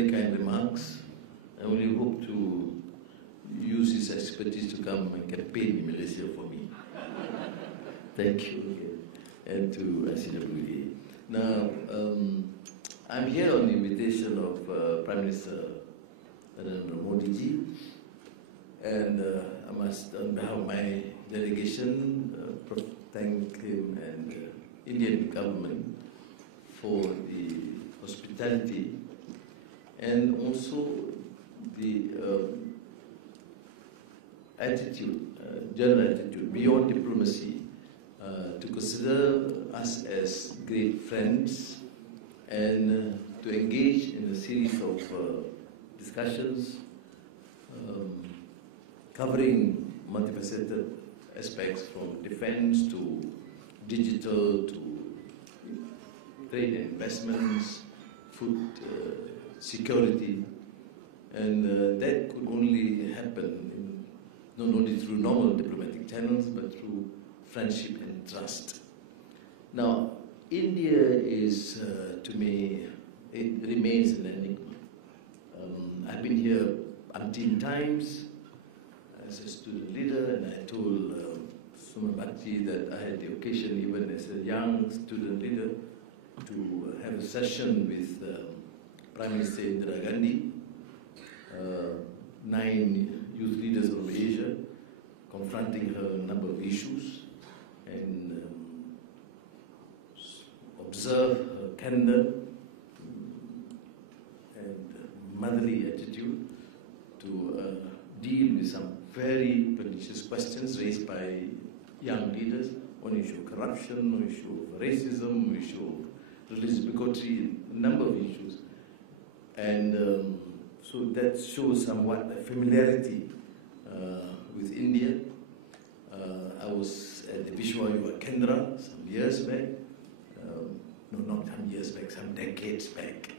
very kind remarks. I only hope to use his expertise to come and campaign in Malaysia for me. Thank you, and to ICWA. Now, I'm here on the invitation of Prime Minister Modi ji, and I must, on behalf of my delegation, thank him and Indian government for the hospitality and also the attitude, general attitude, beyond diplomacy, to consider us as great friends and to engage in a series of discussions covering multifaceted aspects from defense to digital to trade and investments, food security, and that could only happen not only through normal diplomatic channels but through friendship and trust. Now, India is, to me, it remains an enigma. I've been here umpteen times as a student leader, and I told Suman Bhatti that I had the occasion, even as a young student leader, to have a session with Prime Minister Indira Gandhi, 9 youth leaders from Asia, confronting her a number of issues, and observe her candor and motherly attitude to deal with some very pernicious questions raised by young leaders on the issue of corruption, on the issue of racism, on the issue of religious bigotry, a number of issues. And so that shows somewhat a familiarity with India. I was at the ICWA Kendra some years back. No, not some years back, some decades back.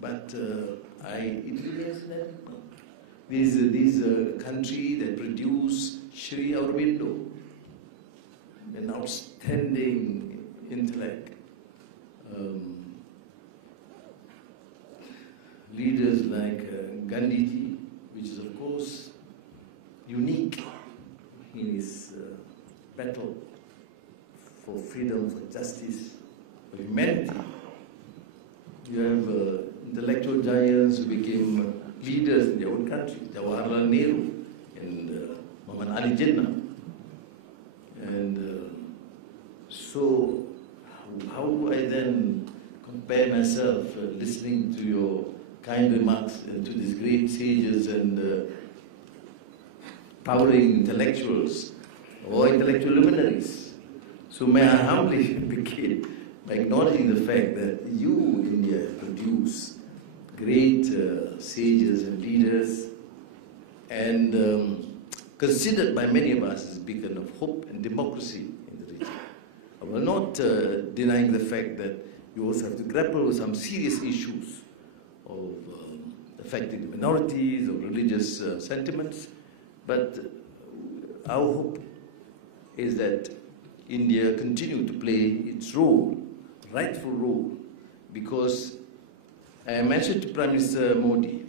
But it remains that these country that produce Sri Aurobindo, an outstanding intellect. Leaders like Gandhiji, which is of course unique in his battle for freedom, for justice, for humanity. You have intellectual giants who became leaders in their own country, Jawaharlal Nehru and Muhammad Ali Jinnah. And so how do I then compare myself listening to your kind remarks and to these great sages and towering intellectuals or intellectual luminaries? So may I humbly begin by acknowledging the fact that you, India, produce great sages and leaders, and considered by many of us as a beacon of hope and democracy in the region. I will not denying the fact that you also have to grapple with some serious issues of affecting the minorities, of religious sentiments, but our hope is that India continue to play its role, rightful role, because I mentioned to Prime Minister Modi,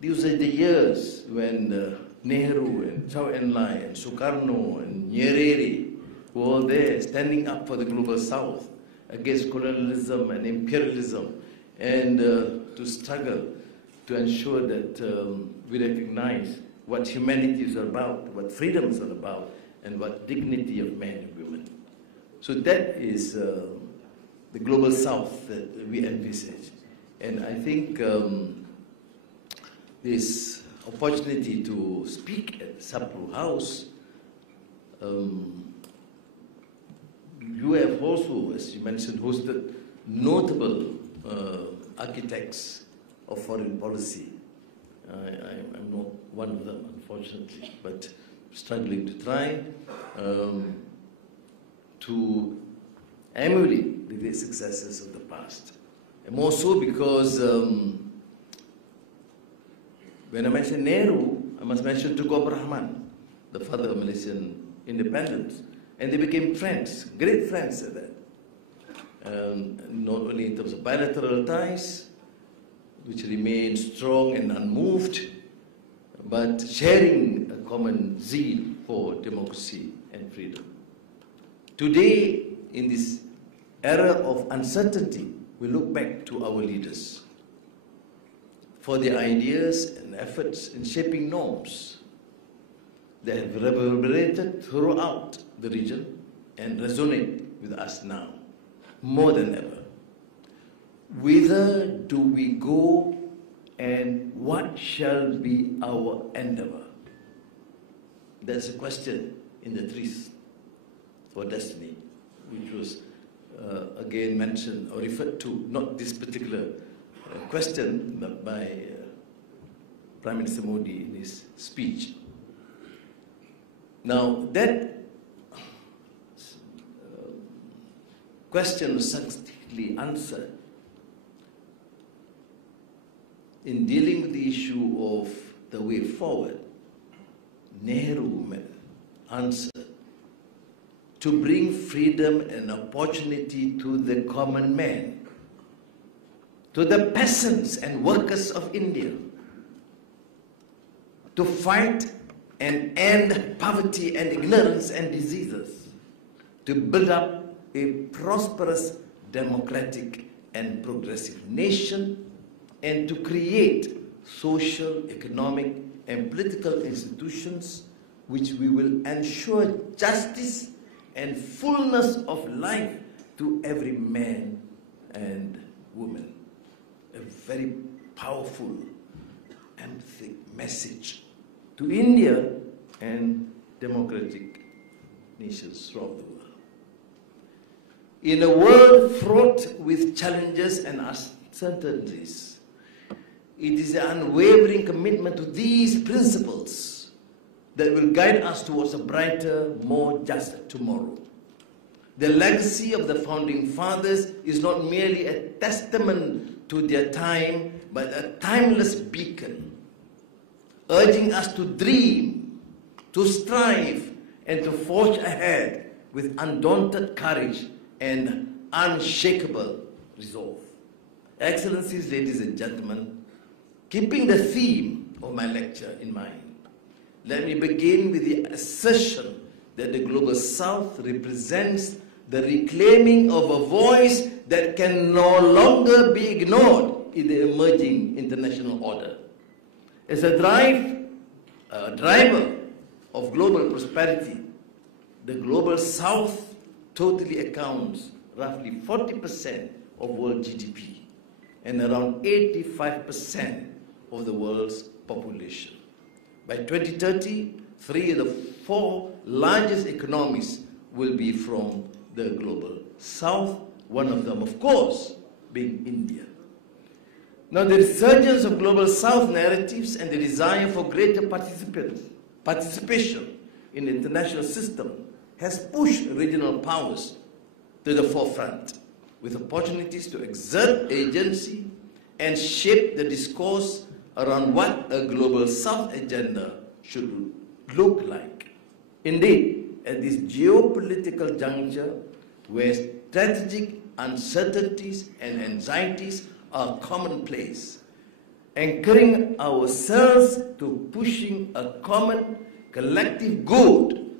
these are the years when Nehru and Chow En-lai and Sukarno and Nyerere were all there standing up for the global south against colonialism and imperialism, and to struggle to ensure that we recognize what humanity is about, what freedom is all about, and what dignity of men and women. So that is the global south that we envisage. And I think this opportunity to speak at Sabru House, you have also, as you mentioned, hosted notable architects of foreign policy. I'm not one of them, unfortunately, but struggling to try to emulate the great successes of the past. And more so because when I mention Nehru, I must mention Tunku Abdul Rahman, the father of Malaysian independence. And they became friends, great friends at that. Not only in terms of bilateral ties, which remain strong and unmoved, but sharing a common zeal for democracy and freedom. Today, in this era of uncertainty, we look back to our leaders for their ideas and efforts in shaping norms that have reverberated throughout the region and resonate with us now, more than ever. Whither do we go and what shall be our endeavor? That's a question in the trees for destiny, which was again mentioned or referred to, not this particular question, but by Prime Minister Modi in his speech. Now, that question was succinctly answered in dealing with the issue of the way forward. Nehru answered, to bring freedom and opportunity to the common man, to the peasants and workers of India, to fight and end poverty and ignorance and diseases, to build up a prosperous, democratic and progressive nation, and to create social, economic and political institutions which we will ensure justice and fullness of life to every man and woman. A very powerful, emphatic message to India and democratic nations throughout the world. In a world fraught with challenges and uncertainties, it is an unwavering commitment to these principles that will guide us towards a brighter, more just tomorrow. The legacy of the Founding Fathers is not merely a testament to their time, but a timeless beacon, urging us to dream, to strive, and to forge ahead with undaunted courage and unshakable resolve. Excellencies, ladies and gentlemen, keeping the theme of my lecture in mind, let me begin with the assertion that the Global South represents the reclaiming of a voice that can no longer be ignored in the emerging international order. As a driver of global prosperity, the Global South totally accounts roughly 40% of world GDP and around 85% of the world's population. By 2030, 3 of the 4 largest economies will be from the Global South, one of them, of course, being India. Now, the resurgence of Global South narratives and the desire for greater participation in the international system has pushed regional powers to the forefront, with opportunities to exert agency and shape the discourse around what a Global South agenda should look like. Indeed, at this geopolitical juncture, where strategic uncertainties and anxieties are commonplace, anchoring ourselves to pushing a common collective good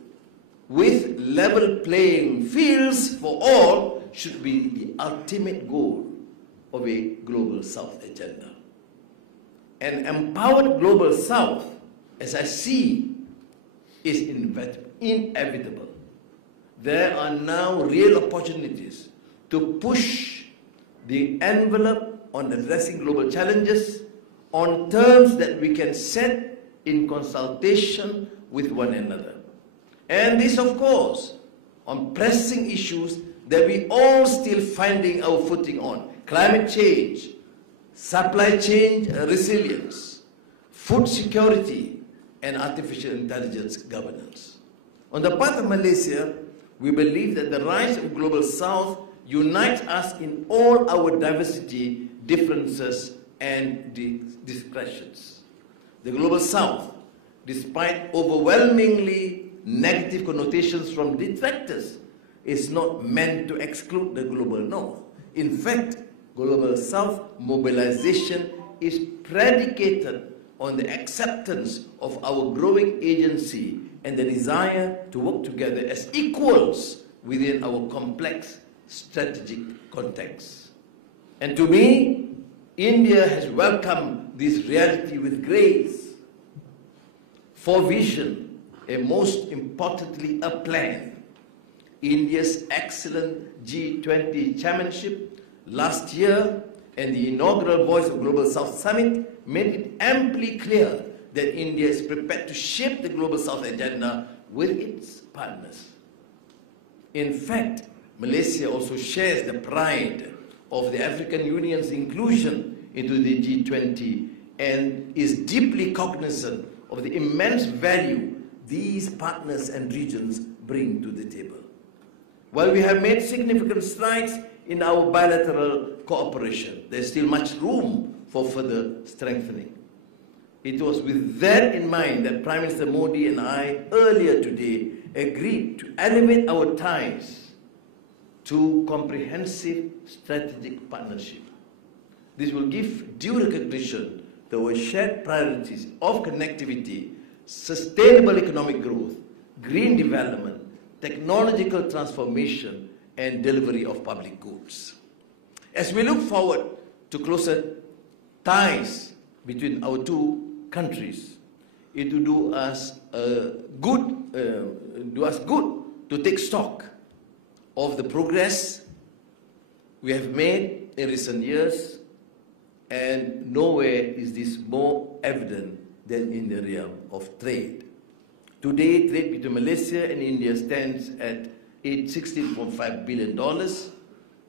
with level playing fields for all should be the ultimate goal of a Global South agenda. An empowered Global South, as I see, is inevitable. There are now real opportunities to push the envelope on addressing global challenges on terms that we can set in consultation with one another. And this, of course, on pressing issues that we all still finding our footing on: climate change, supply chain resilience, food security, and artificial intelligence governance. On the part of Malaysia, we believe that the rise of Global South unites us in all our diversity, differences, and discretions. The Global South, despite overwhelmingly negative connotations from detractors, is not meant to exclude the Global North. In fact, Global South mobilization is predicated on the acceptance of our growing agency and the desire to work together as equals within our complex strategic context. And to me, India has welcomed this reality with grace. For vision, and most importantly, a plan. India's excellent G20 chairmanship last year and the inaugural Voice of Global South Summit made it amply clear that India is prepared to shape the Global South agenda with its partners. In fact, Malaysia also shares the pride of the African Union's inclusion into the G20 and is deeply cognizant of the immense value these partners and regions bring to the table. While we have made significant strides in our bilateral cooperation, there is still much room for further strengthening. It was with that in mind that Prime Minister Modi and I earlier today agreed to elevate our ties to comprehensive strategic partnership. This will give due recognition to our shared priorities of connectivity, sustainable economic growth, green development, technological transformation, and delivery of public goods. As we look forward to closer ties between our two countries, it will do us good to take stock of the progress we have made in recent years, and nowhere is this more evident than in the realm of trade. Today, trade between Malaysia and India stands at $16.5 billion,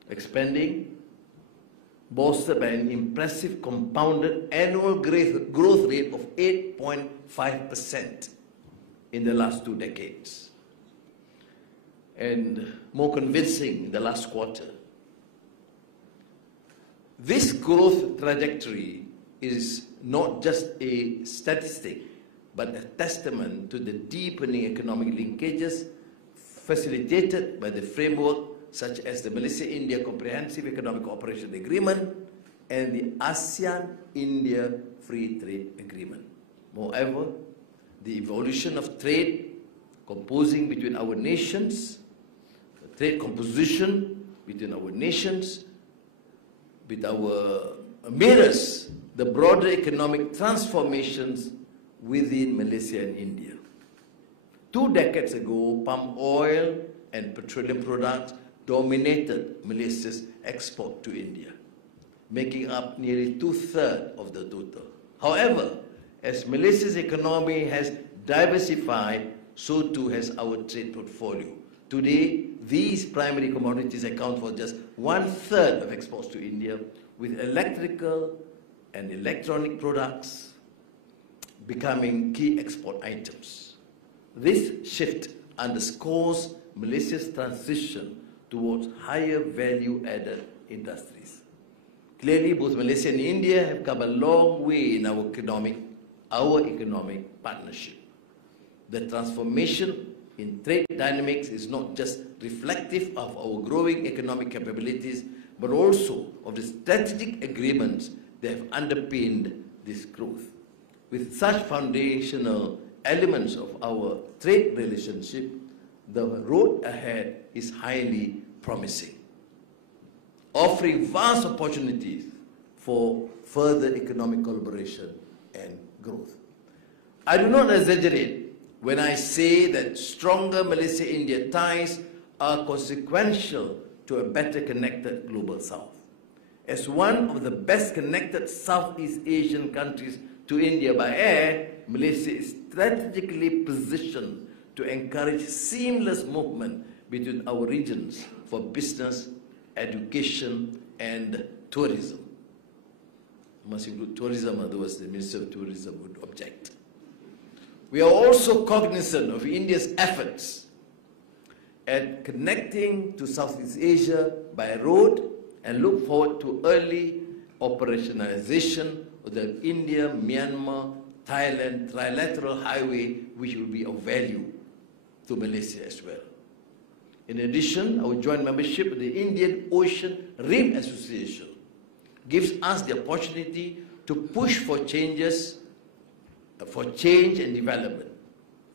expanding, bolstered by an impressive compounded annual growth rate of 8.5% in the last 2 decades, and more convincing in the last quarter. This growth trajectory is not just a statistic, but a testament to the deepening economic linkages facilitated by the framework such as the Malaysia-India Comprehensive Economic Cooperation Agreement and the ASEAN-India Free Trade Agreement. Moreover, the evolution of trade composing between our nations, the trade composition between our nations, with our mirrors the broader economic transformations within Malaysia and India. 2 decades ago, palm oil and petroleum products dominated Malaysia's export to India, making up nearly 2/3 of the total. However, as Malaysia's economy has diversified, so too has our trade portfolio. Today, these primary commodities account for just 1/3 of exports to India, with electrical and electronic products becoming key export items. This shift underscores Malaysia's transition towards higher value-added industries. Clearly, both Malaysia and India have come a long way in our economic partnership. The transformation in trade dynamics is not just reflective of our growing economic capabilities, but also of the strategic agreements that have underpinned this growth. With such foundational elements of our trade relationship, the road ahead is highly promising, offering vast opportunities for further economic collaboration and growth. I do not exaggerate when I say that stronger Malaysia-India ties are consequential to a better connected global South. As one of the best connected Southeast Asian countries to India by air, Malaysia is strategically positioned to encourage seamless movement between our regions for business, education, and tourism. Must include tourism, otherwise the Minister of Tourism would object. We are also cognizant of India's efforts at connecting to Southeast Asia by road and look forward to early operationalization of the India-Myanmar-Thailand trilateral highway, which will be of value to Malaysia as well. In addition, our joint membership of the Indian Ocean Rim Association gives us the opportunity to push for changes, for change and development.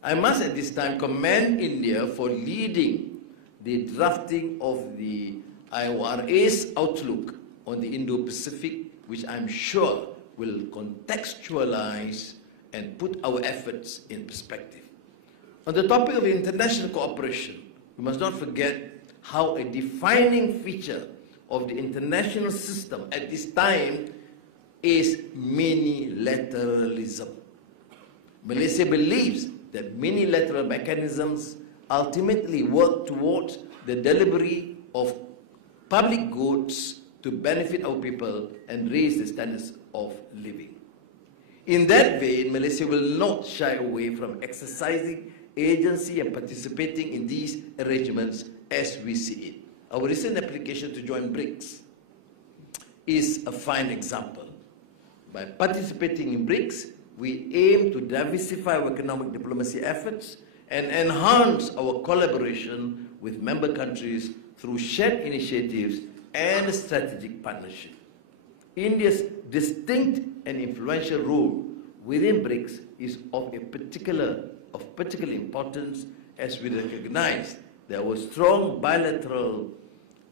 I must at this time commend India for leading the drafting of the IORA's outlook on the Indo-Pacific, which I'm sure will contextualize and put our efforts in perspective. On the topic of international cooperation, we must not forget how a defining feature of the international system at this time is minilateralism. Malaysia believes that minilateral mechanisms ultimately work towards the delivery of public goods to benefit our people and raise the standards of living. In that vein, Malaysia will not shy away from exercising agency and participating in these arrangements as we see it. Our recent application to join BRICS is a fine example. By participating in BRICS, we aim to diversify our economic diplomacy efforts and enhance our collaboration with member countries through shared initiatives and strategic partnership. India's distinct and influential role within BRICS is of particular importance, as we recognize that our strong bilateral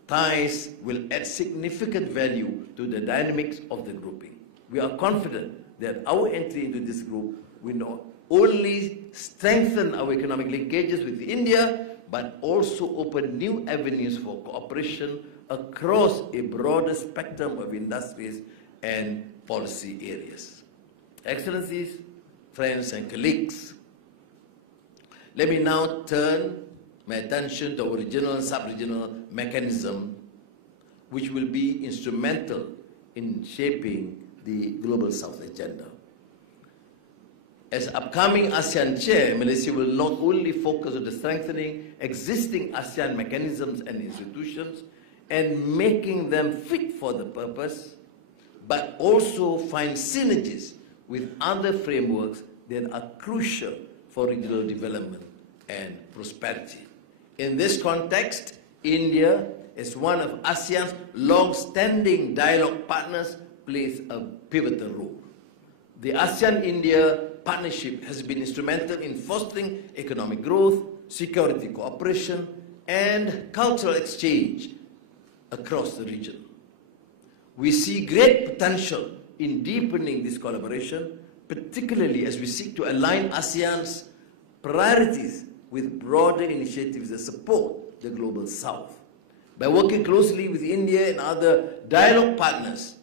ties will add significant value to the dynamics of the grouping. We are confident that our entry into this group will not only strengthen our economic linkages with India, but also open new avenues for cooperation across a broader spectrum of industries and policy areas. Excellencies, friends and colleagues, let me now turn my attention to our regional and sub-regional mechanism, which will be instrumental in shaping the Global South agenda. As upcoming ASEAN chair, Malaysia will not only focus on the strengthening existing ASEAN mechanisms and institutions and making them fit for the purpose, but also find synergies with other frameworks that are crucial for regional development and prosperity. In this context, India, as one of ASEAN's long-standing dialogue partners, plays a pivotal role. The ASEAN-India partnership has been instrumental in fostering economic growth, security cooperation, and cultural exchange across the region. We see great potential in deepening this collaboration, particularly as we seek to align ASEAN's priorities with broader initiatives that support the Global South. By working closely with India and other dialogue partners,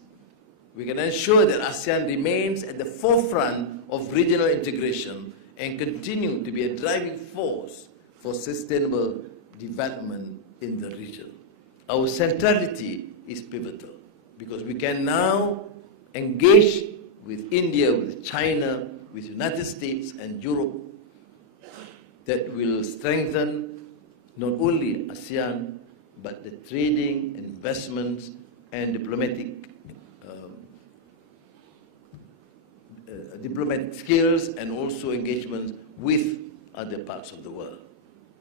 we can ensure that ASEAN remains at the forefront of regional integration and continue to be a driving force for sustainable development in the region. Our centrality is pivotal because we can now engage with India, with China, with the United States and Europe that will strengthen not only ASEAN, but the trading, investments, and diplomatic skills and also engagements with other parts of the world.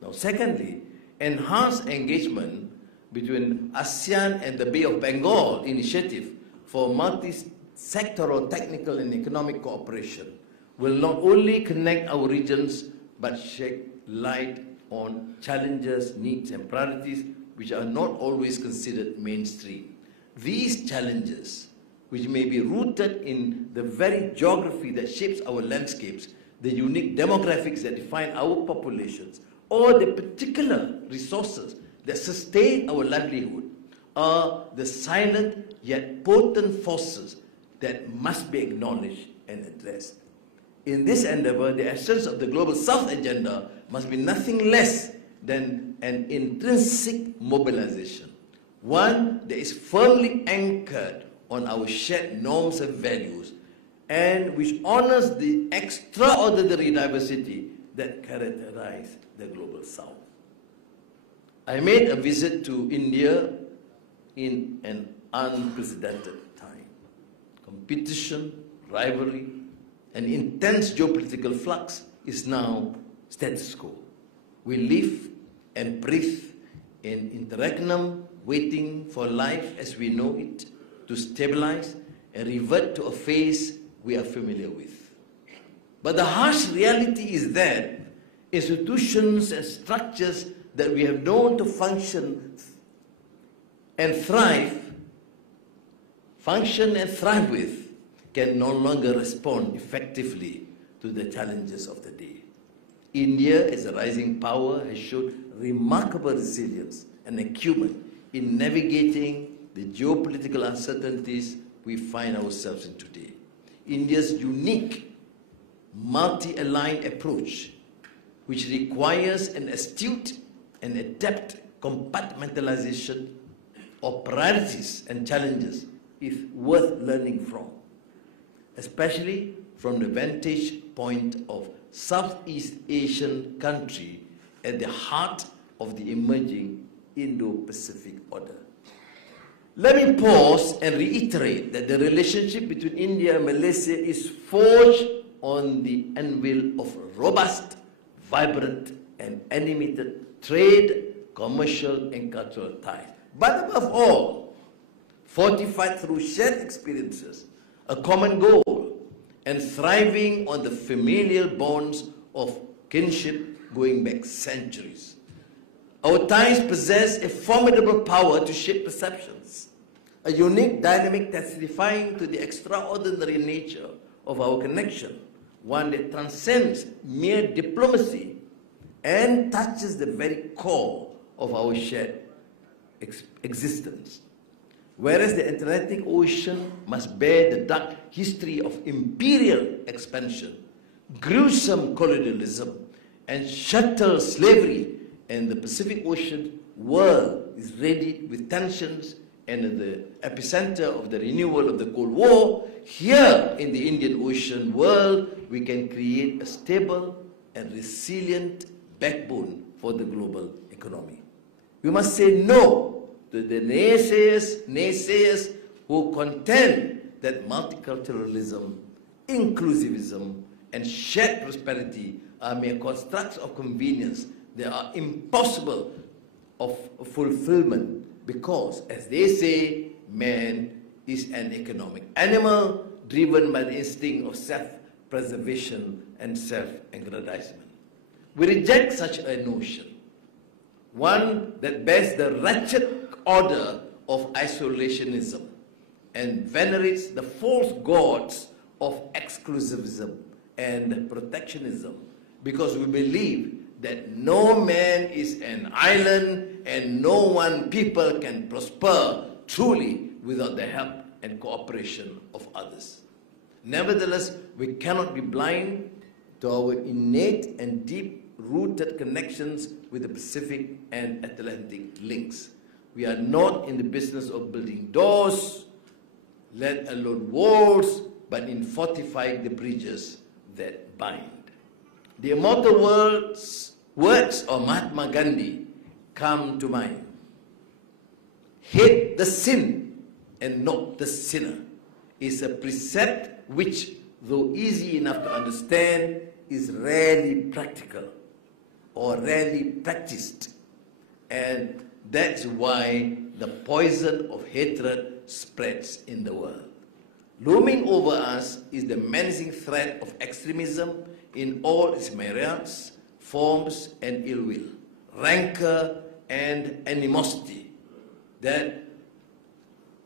Now, secondly, enhanced engagement between ASEAN and the Bay of Bengal initiative for multi-sectoral technical and economic cooperation will not only connect our regions, but shed light on challenges, needs, and priorities which are not always considered mainstream. These challenges, which may be rooted in the very geography that shapes our landscapes, the unique demographics that define our populations, or the particular resources that sustain our livelihood, are the silent yet potent forces that must be acknowledged and addressed. In this endeavor, the essence of the Global South agenda must be nothing less than an intrinsic mobilization, one that is firmly anchored on our shared norms and values, and which honors the extraordinary diversity that characterize the Global South. I made a visit to India in an unprecedented time. Competition, rivalry, and intense geopolitical flux is now status quo. We live and breathe in interregnum, waiting for life as we know it to stabilize and revert to a phase we are familiar with. But the harsh reality is that institutions and structures that we have known to function and thrive with can no longer respond effectively to the challenges of the day. India, as a rising power, has shown remarkable resilience and acumen in navigating the geopolitical uncertainties we find ourselves in today. India's unique multi-aligned approach, which requires an astute and adept compartmentalization of priorities and challenges, is worth learning from, especially from the vantage point of Southeast Asian country at the heart of the emerging Indo-Pacific order. Let me pause and reiterate that the relationship between India and Malaysia is forged on the anvil of robust, vibrant, and animated trade, commercial, and cultural ties. But above all, fortified through shared experiences, a common goal, and thriving on the familial bonds of kinship going back centuries. Our ties possess a formidable power to shape perceptions, a unique dynamic testifying to the extraordinary nature of our connection, one that transcends mere diplomacy and touches the very core of our shared existence. Whereas the Atlantic Ocean must bear the dark history of imperial expansion, gruesome colonialism, and chattel slavery, and the Pacific Ocean world is ready with tensions and at the epicenter of the renewal of the Cold War. Here in the Indian Ocean world, we can create a stable and resilient backbone for the global economy. We must say no to the naysayers who contend that multiculturalism, inclusivism, and shared prosperity are mere constructs of convenience. They are impossible of fulfillment because, as they say, man is an economic animal driven by the instinct of self-preservation and self-aggrandizement. We reject such a notion, one that bears the wretched order of isolationism and venerates the false gods of exclusivism and protectionism, because we believe that no man is an island and no one people can prosper truly without the help and cooperation of others. Nevertheless, we cannot be blind to our innate and deep-rooted connections with the Pacific and Atlantic links. We are not in the business of building doors, let alone walls, but in fortifying the bridges that bind. The immortal words of Mahatma Gandhi come to mind. Hate the sin and not the sinner is a precept which, though easy enough to understand, is rarely practical or rarely practiced. And that's why the poison of hatred spreads in the world. Looming over us is the menacing threat of extremism in all its myriads, forms, and ill will, rancor, and animosity that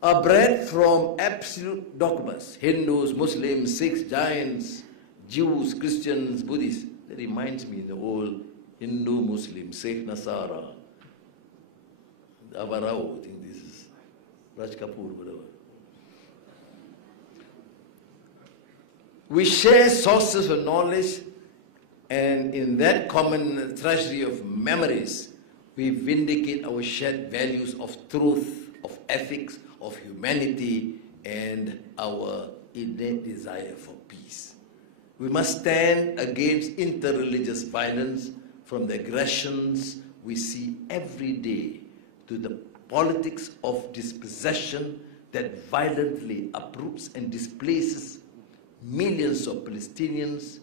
are bred from absolute dogmas. Hindus, Muslims, Sikhs, Jains, Jews, Christians, Buddhists. That reminds me of the old Hindu, Muslim, Sikh, Nasara, Avarao, I think this is Raj Kapoor, whatever. We share sources of knowledge, and in that common treasury of memories, we vindicate our shared values of truth, of ethics, of humanity, and our innate desire for peace. We must stand against interreligious violence, from the aggressions we see every day to the politics of dispossession that violently uproots and displaces millions of Palestinians,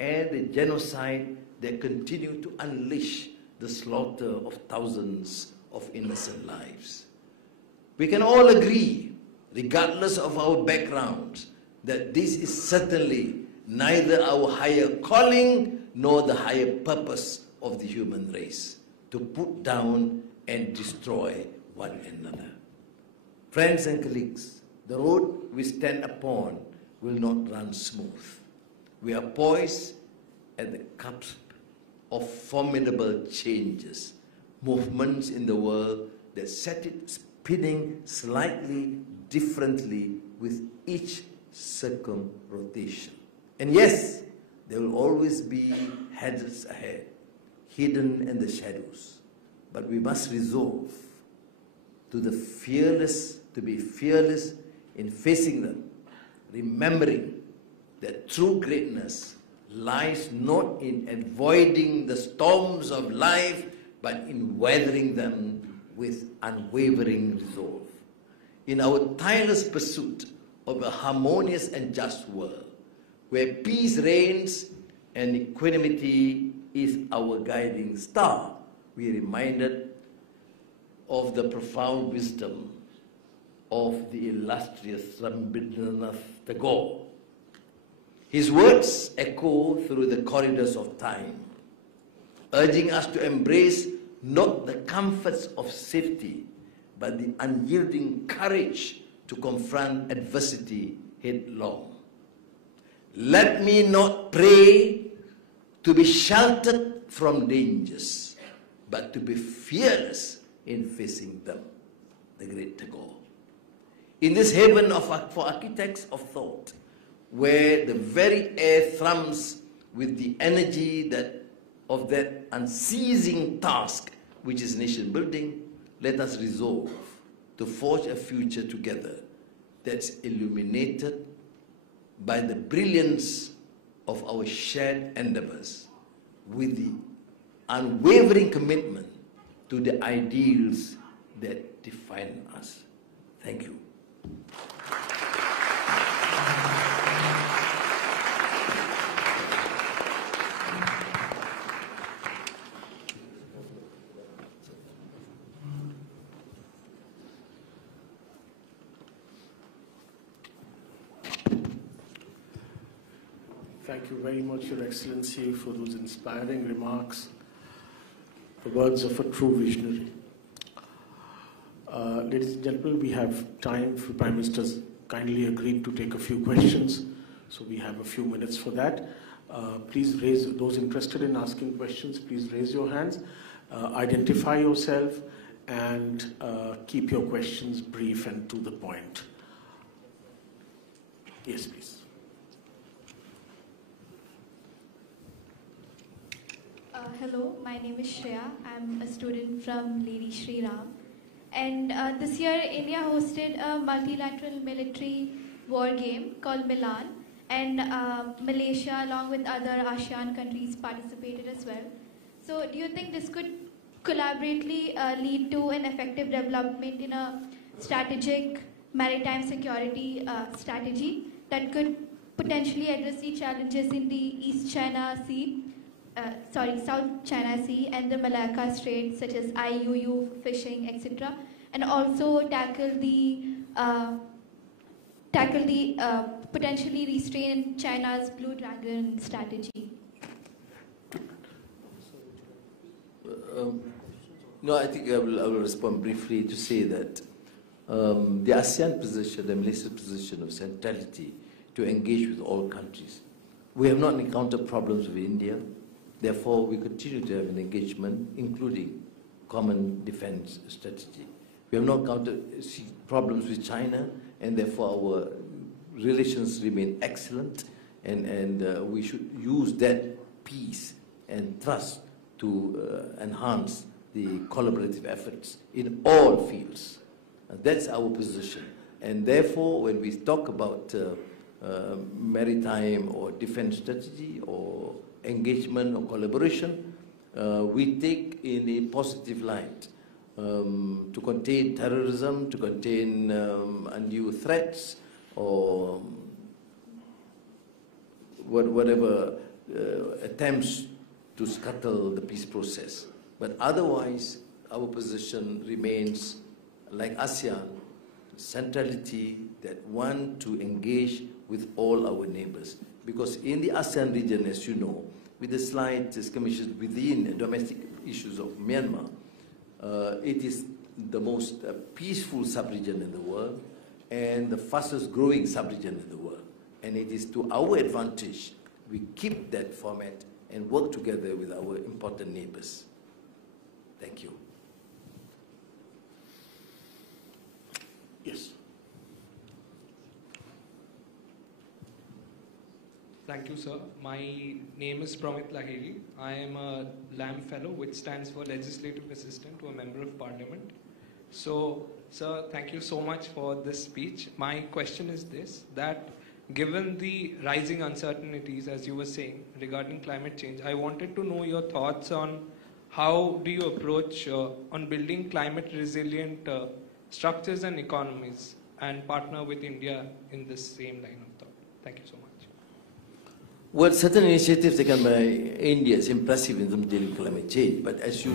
and the genocide that continue to unleash the slaughter of thousands of innocent lives. We can all agree regardless of our backgrounds, that this is certainly neither our higher calling nor the higher purpose of the human race, to put down and destroy one another. Friends and colleagues, the road we stand upon will not run smooth. We are poised at the cusp of formidable changes, movements in the world that set it spinning slightly differently with each circumrotation. And yes, there will always be hazards ahead, hidden in the shadows, but we must resolve to be fearless in facing them, remembering that true greatness lies not in avoiding the storms of life, but in weathering them with unwavering resolve. In our tireless pursuit of a harmonious and just world, where peace reigns and equanimity is our guiding star, we are reminded of the profound wisdom of the illustrious Rabindranath Tagore. His words echo through the corridors of time, urging us to embrace not the comforts of safety, but the unyielding courage to confront adversity headlong. Let me not pray to be sheltered from dangers, but to be fearless in facing them. The great Tagore. In this haven for architects of thought, where the very air thrums with the energy of that unceasing task which is nation building, let us resolve to forge a future together that's illuminated by the brilliance of our shared endeavors, with the unwavering commitment to the ideals that define us. Thank you. Thank you very much, Your Excellency, for those inspiring remarks, the words of a true visionary. Ladies and gentlemen, we have time for Prime Minister's kindly agreed to take a few questions, so we have a few minutes for that. Please raise, those interested in asking questions, please raise your hands, identify yourself, and keep your questions brief and to the point. Yes, please. Hello, my name is Shreya. I'm a student from Lady Shri Ram. And this year, India hosted a multilateral military war game called Milan. And Malaysia, along with other ASEAN countries, participated as well. So do you think this could collaboratively lead to an effective development in a strategic maritime security strategy that could potentially address the challenges in the South China Sea and the Malacca Strait, such as IUU, fishing, etc., and also tackle the potentially restrain China's Blue Dragon strategy? No, I think I will respond briefly to say that the ASEAN position, the Malaysian position of centrality to engage with all countries. We have not encountered problems with India. Therefore, we continue to have an engagement, including common defense strategy. We have not encountered problems with China, and therefore our relations remain excellent, and we should use that peace and trust to enhance the collaborative efforts in all fields. That's our position. And therefore, when we talk about maritime or defense strategy or engagement or collaboration, we take in a positive light to contain terrorism, to contain undue threats, or whatever attempts to scuttle the peace process. But otherwise, our position remains like ASEAN, centrality, that want to engage with all our neighbors. Because in the ASEAN region, as you know, with the slight skirmishes within domestic issues of Myanmar, it is the most peaceful sub-region in the world and the fastest growing sub-region in the world. And it is to our advantage we keep that format and work together with our important neighbors. Thank you. Yes. Thank you, sir. My name is Pramit Lahiri. I am a LAM Fellow, which stands for Legislative Assistant to a Member of Parliament. So, sir, thank you so much for this speech. My question is this, that given the rising uncertainties, as you were saying, regarding climate change, I wanted to know your thoughts on how do you approach on building climate resilient structures and economies and partner with India in this same line of thought. Thank you so much. Well, certain initiatives taken by India is impressive in terms of dealing with climate change, but as you